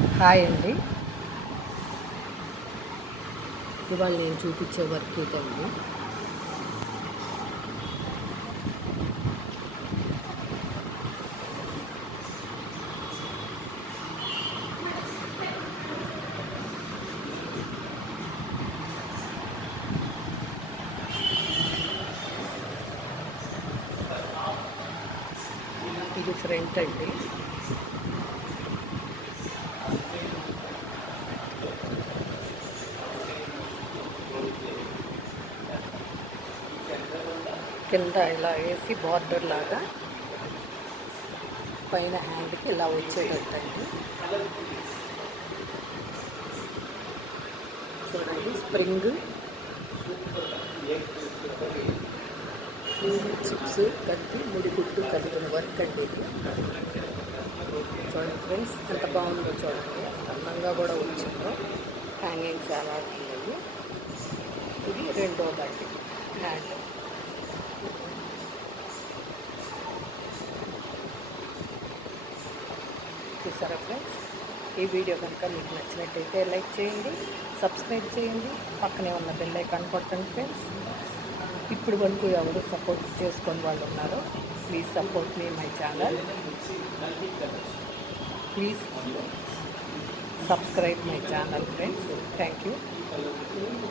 Hi అండి. ఇవాళ నేను చూపించే వర్క్ ఇదండి. ఇది ఫ్రంట్ అండి. కింద ఇలా వేసి బార్డర్ లాగా పైన హ్యాండ్కి ఇలా వచ్చేటట్టండి. చూడండి, స్ప్రింగ్ చిప్స్ కలిపి ముడిగుట్టు కలిపిన వర్క్ అండి ఇది. చూడండి ఫ్రెండ్స్, ఎంత బాగుందో చూడండి. అందంగా కూడా వచ్చిందో. హ్యాంగింగ్ చాలా ఉన్నాయి. ఇది రెండోదండి హ్యాండ్. చూసారా ఫ్రెండ్స్? ఈ వీడియో కనుక మీకు నచ్చినట్టయితే లైక్ చేయండి, సబ్స్క్రైబ్ చేయండి, పక్కనే ఉన్న బెల్ ఐకాన్ కొట్టండి ఫ్రెండ్స్. ఇప్పుడు వరకు ఎవరు సపోర్ట్ చేసుకొని వాళ్ళు ఉన్నారో, please support me my channel. Please subscribe my channel friends. Thank you.